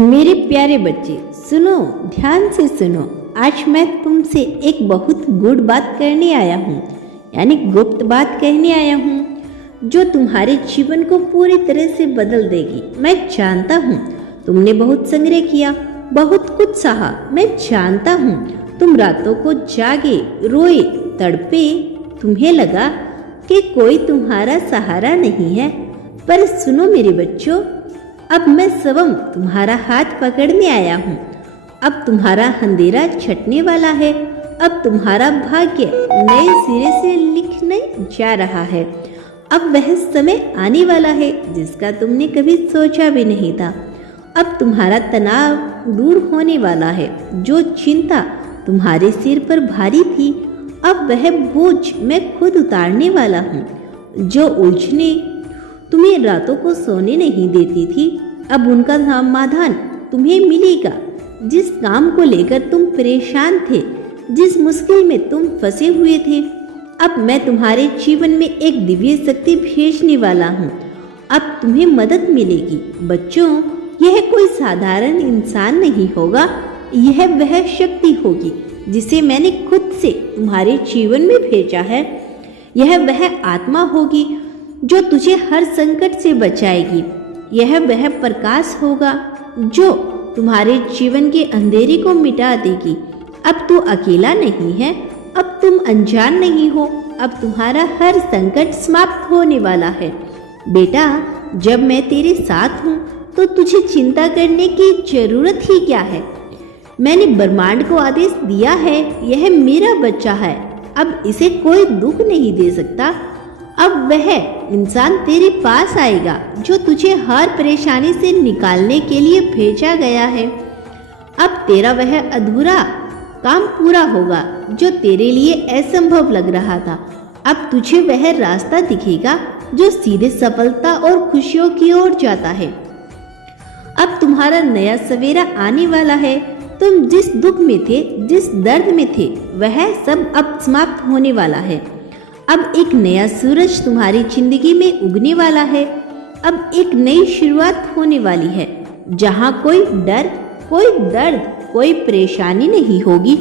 मेरे प्यारे बच्चे, सुनो, ध्यान से सुनो। आज मैं तुमसे एक बहुत गुड बात करने आया हूँ, यानी गुप्त बात कहने आया हूँ, जो तुम्हारे जीवन को पूरी तरह से बदल देगी। मैं जानता हूँ तुमने बहुत संग्रह किया, बहुत कुछ सहा। मैं जानता हूँ तुम रातों को जागे, रोए, तड़पे। तुम्हें लगा कि कोई तुम्हारा सहारा नहीं है, पर सुनो मेरे बच्चों, अब मैं स्वयं तुम्हारा हाथ पकड़ने आया हूँ। अब तुम्हारा अंधेरा छटने वाला है। अब तुम्हारा भाग्य नए सिरे से लिखने जा रहा है। अब वह समय आने वाला है जिसका तुमने कभी सोचा भी नहीं था। अब तुम्हारा तनाव दूर होने वाला है। जो चिंता तुम्हारे सिर पर भारी थी, अब वह बोझ मैं खुद उतारने वाला हूँ। जो उलझने तुम्हें रातों को सोने नहीं देती थी, अब उनका समाधान तुम्हें मिलेगा। जिस काम को लेकर तुम परेशान थे, जिस मुश्किल में तुम फंसे हुए थे, अब मैं तुम्हारे जीवन में एक दिव्य शक्ति भेजने वाला हूँ। अब तुम्हें मदद मिलेगी। बच्चों, यह कोई साधारण इंसान नहीं होगा, यह वह शक्ति होगी जिसे मैंने खुद से तुम्हारे जीवन में भेजा है। यह वह आत्मा होगी जो तुझे हर संकट से बचाएगी। यह वह प्रकाश होगा जो तुम्हारे जीवन के अंधेरे को मिटा देगी। अब तू अकेला नहीं है, अब तुम अनजान नहीं हो। अब तुम्हारा हर संकट समाप्त होने वाला है। बेटा, जब मैं तेरे साथ हूँ तो तुझे चिंता करने की जरूरत ही क्या है। मैंने ब्रह्मांड को आदेश दिया है, यह मेरा बच्चा है, अब इसे कोई दुख नहीं दे सकता। अब वह इंसान तेरे पास आएगा जो तुझे हर परेशानी से निकालने के लिए भेजा गया है। अब तेरा वह अधूरा काम पूरा होगा जो तेरे लिए असंभव लग रहा था। अब तुझे वह रास्ता दिखेगा जो सीधे सफलता और खुशियों की ओर जाता है। अब तुम्हारा नया सवेरा आने वाला है। तुम जिस दुख में थे, जिस दर्द में थे, वह सब अब समाप्त होने वाला है। अब एक नया सूरज तुम्हारी जिंदगी में उगने वाला है। अब एक नई शुरुआत होने वाली है जहाँ कोई डर, कोई दर्द, कोई परेशानी नहीं होगी।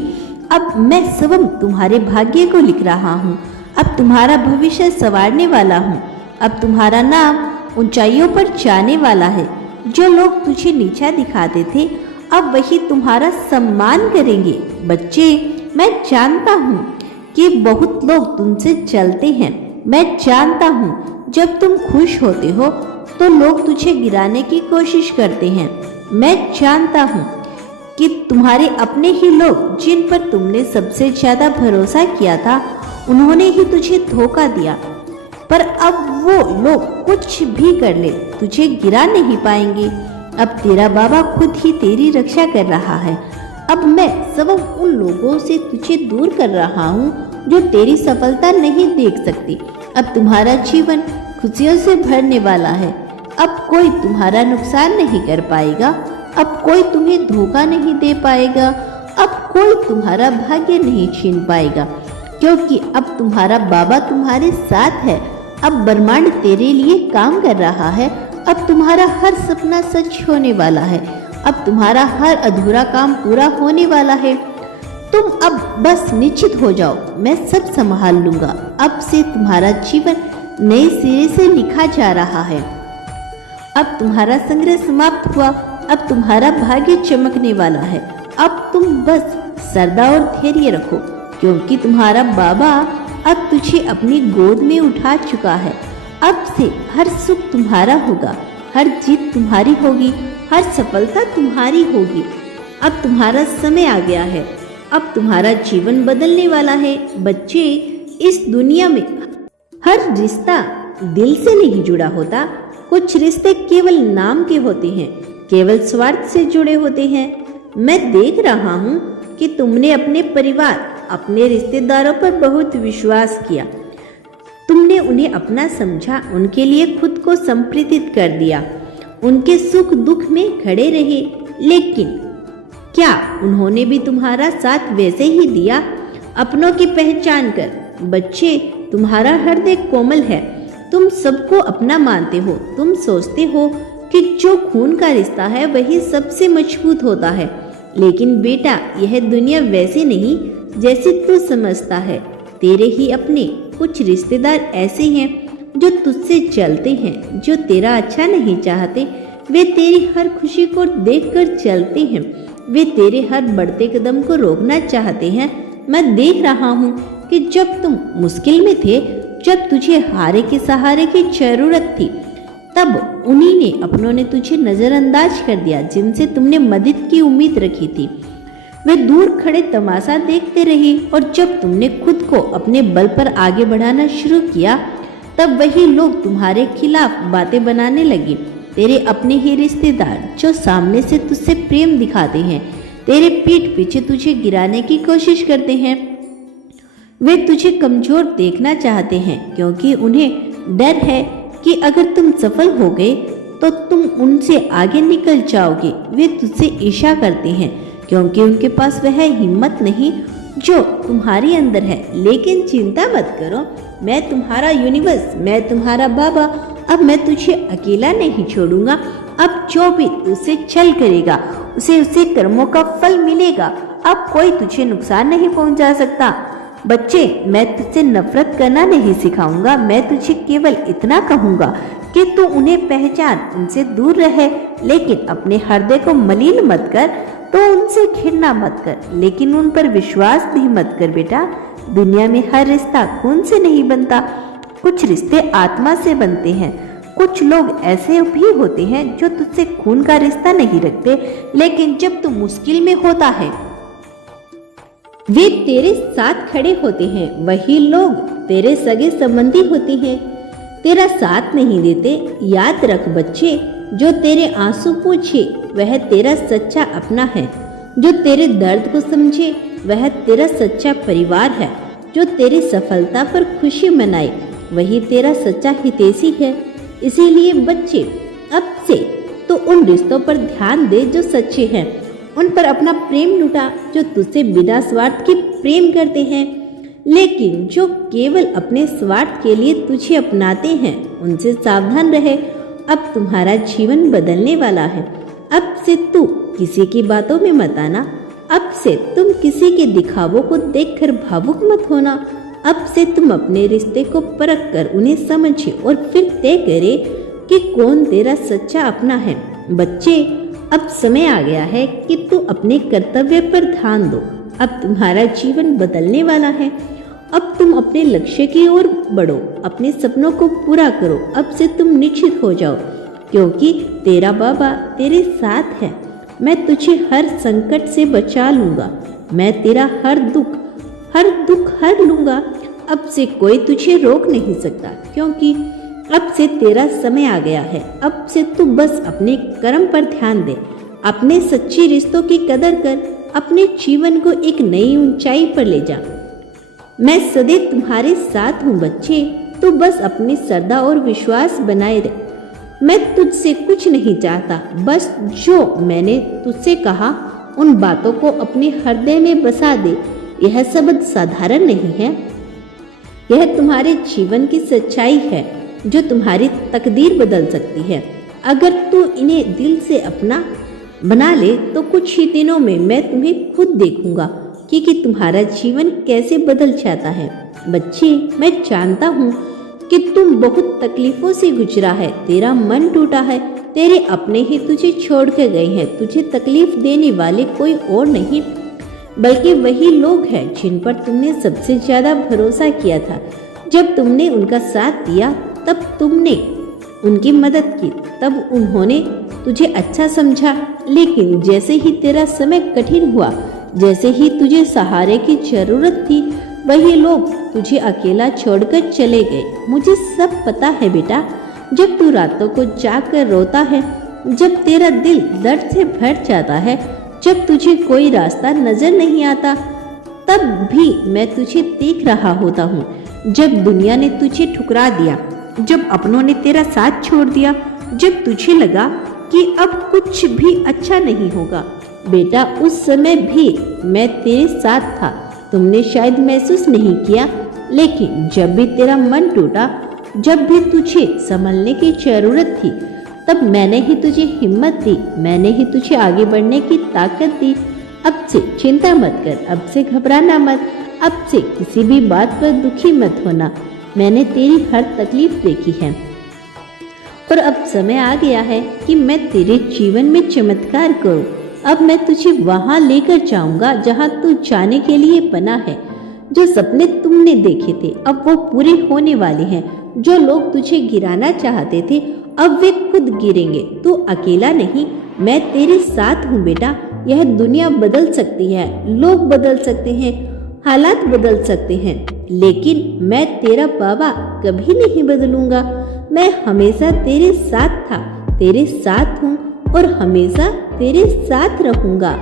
अब मैं स्वयं तुम्हारे भाग्य को लिख रहा हूँ। अब तुम्हारा भविष्य संवारने वाला हूँ। अब तुम्हारा नाम ऊंचाइयों पर जाने वाला है। जो लोग तुझे नीचा दिखाते थे, अब वही तुम्हारा सम्मान करेंगे। बच्चे, मैं जानता हूँ कि बहुत लोग तुमसे चलते हैं। मैं जानता हूँ जब तुम खुश होते हो तो लोग तुझे गिराने की कोशिश करते हैं। मैं जानता हूँ कि तुम्हारे अपने ही लोग, जिन पर तुमने सबसे ज्यादा भरोसा किया था, उन्होंने ही तुझे धोखा दिया। पर अब वो लोग कुछ भी कर ले, तुझे गिरा नहीं पाएंगे। अब तेरा बाबा खुद ही तेरी रक्षा कर रहा है। अब मैं सब उन लोगों से तुझे दूर कर रहा हूँ जो तेरी सफलता नहीं देख सकती। अब तुम्हारा जीवन खुशियों से भरने वाला है। अब कोई तुम्हारा नुकसान नहीं कर पाएगा। अब कोई तुम्हें धोखा नहीं दे पाएगा। अब कोई तुम्हारा भाग्य नहीं छीन पाएगा, क्योंकि अब तुम्हारा बाबा तुम्हारे साथ है। अब ब्रह्मांड तेरे लिए काम कर रहा है। अब तुम्हारा हर सपना सच होने वाला है। अब तुम्हारा हर अधूरा काम पूरा होने वाला है। तुम अब बस निश्चित हो जाओ, मैं सब संभाल लूंगा। अब से तुम्हारा जीवन नए सिरे से लिखा जा रहा है। अब तुम्हारा संग्रह समाप्त हुआ। अब तुम्हारा भाग्य चमकने वाला है। अब तुम बस श्रद्धा और धैर्य रखो, क्योंकि तुम्हारा बाबा अब तुझे अपनी गोद में उठा चुका है। अब से हर सुख तुम्हारा होगा, हर जीत तुम्हारी होगी, हर सफलता तुम्हारी होगी। अब तुम्हारा समय आ गया है। अब तुम्हारा जीवन बदलने वाला है। बच्चे, इस दुनिया में हर रिश्ता दिल से नहीं जुड़ा होता। कुछ रिश्ते केवल नाम के होते हैं, केवल स्वार्थ से जुड़े होते हैं। मैं देख रहा हूँ कि तुमने अपने परिवार, अपने रिश्तेदारों पर बहुत विश्वास किया। तुमने उन्हें अपना समझा, उनके लिए खुद को समर्पित कर दिया, उनके सुख दुख में खड़े रहे। लेकिन क्या उन्होंने भी तुम्हारा साथ वैसे ही दिया? अपनों की पहचान कर। बच्चे, तुम्हारा हृदय कोमल है। तुम सबको अपना मानते हो। तुम सोचते हो कि जो खून का रिश्ता है वही सबसे मजबूत होता है, लेकिन बेटा यह दुनिया वैसी नहीं जैसी तू समझता है। तेरे ही अपने कुछ रिश्तेदार ऐसे हैं जो तुझसे चलते हैं, जो तेरा अच्छा नहीं चाहते। वे तेरी हर खुशी को देखकर चलते हैं, वे तेरे हर बढ़ते कदम को रोकना चाहते हैं। मैं देख रहा हूँ कि जब तुम मुश्किल में थे, जब तुझे हारे के सहारे की जरूरत थी, तब उन्हीं ने अपनों ने तुझे नजरअंदाज कर दिया जिनसे तुमने मदद की उम्मीद रखी थी। वे दूर खड़े तमाशा देखते रहे और जब तुमने खुद को अपने बल पर आगे बढ़ाना शुरू किया, तब वही लोग तुम्हारे खिलाफ बातें बनाने लगे। तेरे अपने ही रिश्तेदार जो सामने से तुझसे प्रेम दिखाते हैं, तेरे पीठ पीछे तुझे गिराने की कोशिश करते हैं। वे तुझे कमजोर देखना चाहते हैं क्योंकि उन्हें डर है कि अगर तुम सफल हो गए तो तुम उनसे आगे निकल जाओगे। वे तुझसे ईर्ष्या करते हैं क्योंकि उनके पास वह हिम्मत नहीं जो तुम्हारे अंदर है। लेकिन चिंता मत करो, मैं तुम्हारा यूनिवर्स, मैं तुम्हारा बाबा, अब मैं तुझे अकेला नहीं छोड़ूंगा। अब जो भी तुझसे छल करेगा उसे उससे कर्मों का फल मिलेगा। अब कोई तुझे नुकसान नहीं पहुंचा सकता। बच्चे, मैं तुझसे नफरत करना नहीं सिखाऊंगा, मैं तुझे केवल इतना कहूंगा कि तू उन्हें पहचान, उनसे दूर रहे, लेकिन अपने हृदय को मलिन मत कर। तो उनसे घृणा मत कर, लेकिन उन पर विश्वास भी मत कर। बेटा, दुनिया में हर रिश्ता खून से नहीं बनता, कुछ रिश्ते आत्मा से बनते हैं। कुछ लोग ऐसे भी होते हैं जो तुझसे खून का रिश्ता नहीं रखते, लेकिन जब तू मुश्किल में होता है वे तेरे साथ खड़े होते हैं। वही लोग तेरे सगे संबंधी होते हैं, तेरा साथ नहीं देते। याद रख बच्चे, जो तेरे आंसू पूछे वह तेरा सच्चा अपना है, जो तेरे दर्द को समझे वह तेरा सच्चा परिवार है, जो तेरी सफलता पर खुशी मनाए वही तेरा सच्चा हितैषी है। इसीलिए बच्चे, अब से तो उन रिश्तों पर ध्यान दे जो सच्चे हैं, उन पर अपना प्रेम लुटा जो तुझसे बिना स्वार्थ के प्रेम करते हैं। लेकिन जो केवल अपने स्वार्थ के लिए तुझे अपनाते हैं, उनसे सावधान रहे। अब तुम्हारा जीवन बदलने वाला है। अब से तू किसी की बातों में मत आना। अब से तुम किसी के दिखावों को देखकर भावुक मत होना। अब से तुम अपने रिश्ते को परख कर उन्हें समझे और फिर तय करे कि कौन तेरा सच्चा अपना है। बच्चे, अब समय आ गया है कि तू अपने कर्तव्य पर ध्यान दो। अब तुम्हारा जीवन बदलने वाला है। अब तुम अपने लक्ष्य की ओर बढ़ो, अपने सपनों को पूरा करो। अब से तुम निश्चित हो जाओ, क्योंकि तेरा बाबा तेरे साथ है। मैं तुझे हर संकट से बचा लूंगा। मैं तेरा हर दुख हर लूंगा। अब से कोई तुझे रोक नहीं सकता, क्योंकि अब से तेरा समय आ गया है। अब से तू बस अपने कर्म पर ध्यान दे, अपने सच्चे रिश्तों की कदर कर, अपने जीवन को एक नई ऊंचाई पर ले जा। मैं सदैव तुम्हारे साथ हूँ बच्चे, तू बस अपनी श्रद्धा और विश्वास बनाए रहे। मैं तुझसे कुछ नहीं चाहता, बस जो मैंने तुझसे कहा उन बातों को अपने हृदय में बसा दे। यह शब्द साधारण नहीं है, यह तुम्हारे जीवन की सच्चाई है जो तुम्हारी तकदीर बदल सकती है। अगर तू इन्हें दिल से अपना बना ले तो कुछ ही दिनों में मैं तुम्हें खुद देखूंगा कि तुम्हारा जीवन कैसे बदल जाता है। बच्चे, मैं जानता हूँ कि तुम बहुत तकलीफों से गुजरा है, तेरा मन टूटा है, तेरे अपने ही तुझे छोड़ कर गए हैं। तुझे तकलीफ देने वाले कोई और नहीं बल्कि वही लोग हैं जिन पर तुमने सबसे ज्यादा भरोसा किया था। जब तुमने उनका साथ दिया तब तुमने उनकी मदद की, तब उन्होंने तुझे अच्छा समझा। लेकिन जैसे ही तेरा समय कठिन हुआ, जैसे ही तुझे सहारे की जरूरत थी, वही लोग तुझे अकेला छोड़कर चले गए। मुझे सब पता है बेटा, जब तू रातों को जाग कर रोता है, जब तेरा दिल दर्द से भर जाता है, जब तुझे कोई रास्ता नजर नहीं आता, तब भी मैं तुझे देख रहा होता हूँ। जब दुनिया ने तुझे ठुकरा दिया, जब अपनों ने तेरा साथ छोड़ दिया, जब तुझे लगा कि अब कुछ भी अच्छा नहीं होगा, बेटा उस समय भी मैं तेरे साथ था। तुमने शायद महसूस नहीं किया, लेकिन जब भी तेरा मन टूटा, जब भी तुझे संभलने की जरूरत थी, तब मैंने ही तुझे हिम्मत दी, मैंने ही तुझे आगे बढ़ने की ताकत दी। अब से चिंता मत कर, अब से घबराना मत, अब से किसी भी बात पर दुखी मत होना। मैंने तेरी हर तकलीफ देखी है और अब समय आ गया है कि मैं तेरे जीवन में चमत्कार करूं। अब मैं तुझे वहां लेकर जाऊंगा जहां तू जाने के लिए बना है। जो सपने तुमने देखे थे अब वो पूरे होने वाले हैं। जो लोग तुझे गिराना चाहते थे अब वे खुद गिरेंगे। तू अकेला नहीं, मैं तेरे साथ हूँ बेटा। यह दुनिया बदल सकती है, लोग बदल सकते हैं, हालात बदल सकते हैं, लेकिन मैं तेरा बाबा कभी नहीं बदलूंगा। मैं हमेशा तेरे साथ था, तेरे साथ हूँ और हमेशा तेरे साथ रहूंगा।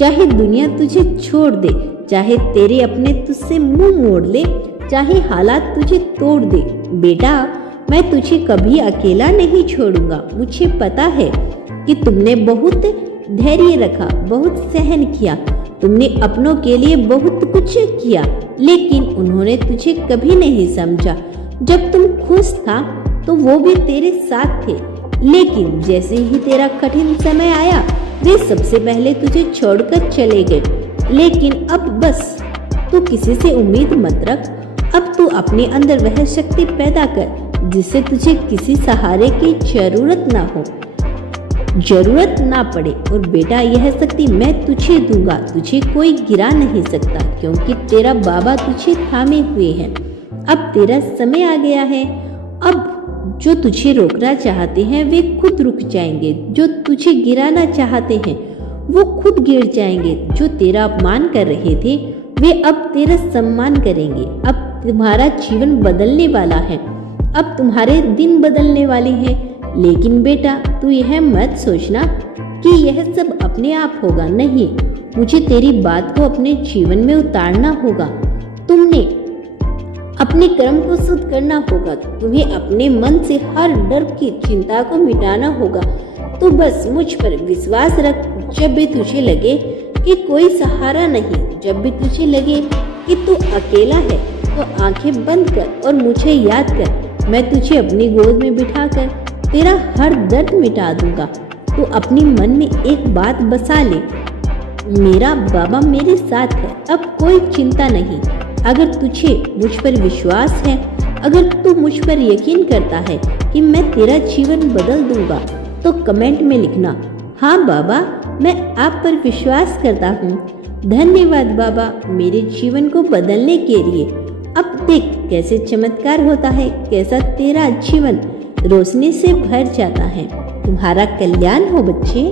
चाहे दुनिया तुझे छोड़ दे, चाहे तेरे अपने तुझसे मुंह मोड़ ले, चाहे हालात तुझे तोड़ दे, बेटा मैं तुझे कभी अकेला नहीं छोड़ूंगा। मुझे पता है कि तुमने बहुत धैर्य रखा, बहुत सहन किया, तुमने अपनों के लिए बहुत कुछ किया, लेकिन उन्होंने तुझे कभी नहीं समझा। जब तुम खुश था तो वो भी तेरे साथ थे, लेकिन जैसे ही तेरा कठिन समय आया वे सबसे पहले तुझे छोड़कर चले गए। लेकिन अब बस तू किसी से उम्मीद मत रख। अब तू अपने अंदर वह शक्ति पैदा कर जिससे तुझे किसी सहारे की जरूरत ना हो, जरूरत ना पड़े। और बेटा यह शक्ति मैं तुझे दूंगा, तुझे कोई गिरा नहीं सकता, क्योंकि तेरा बाबा तुझे थामे हुए हैं। अब तेरा समय आ गया है। अब जो तुझे रोकना चाहते हैं वे खुद रुक जाएंगे, जो तुझे गिराना चाहते हैं वो खुद गिर जाएंगे। जो तेरा अपमान कर रहे थे वे अब तेरा सम्मान करेंगे। अब तुम्हारा जीवन बदलने वाला है, अब तुम्हारे दिन बदलने वाले हैं। लेकिन बेटा तू यह मत सोचना कि यह सब अपने आप होगा, नहीं, मुझे तेरी बात को अपने जीवन में उतारना होगा। तुमने अपने कर्म को शुद्ध करना होगा, तुम्हें अपने मन से हर डर की चिंता को मिटाना होगा। तो बस मुझ पर विश्वास रख। जब भी तुझे लगे कि कोई सहारा नहीं, जब भी तुझे लगे कि तू अकेला है, तो आंखें बंद कर और मुझे याद कर। मैं तुझे अपनी गोद में बिठाकर तेरा हर दर्द मिटा दूंगा। तू अपने मन में एक बात बसा ले, मेरा बाबा मेरे साथ है, अब कोई चिंता नहीं। अगर तुझे मुझ पर विश्वास है, अगर तू मुझ पर यकीन करता है कि मैं तेरा जीवन बदल दूंगा, तो कमेंट में लिखना, हाँ बाबा मैं आप पर विश्वास करता हूँ। धन्यवाद बाबा मेरे जीवन को बदलने के लिए। अब देख कैसे चमत्कार होता है, कैसा तेरा जीवन रोशनी से भर जाता है। तुम्हारा कल्याण हो बच्चे।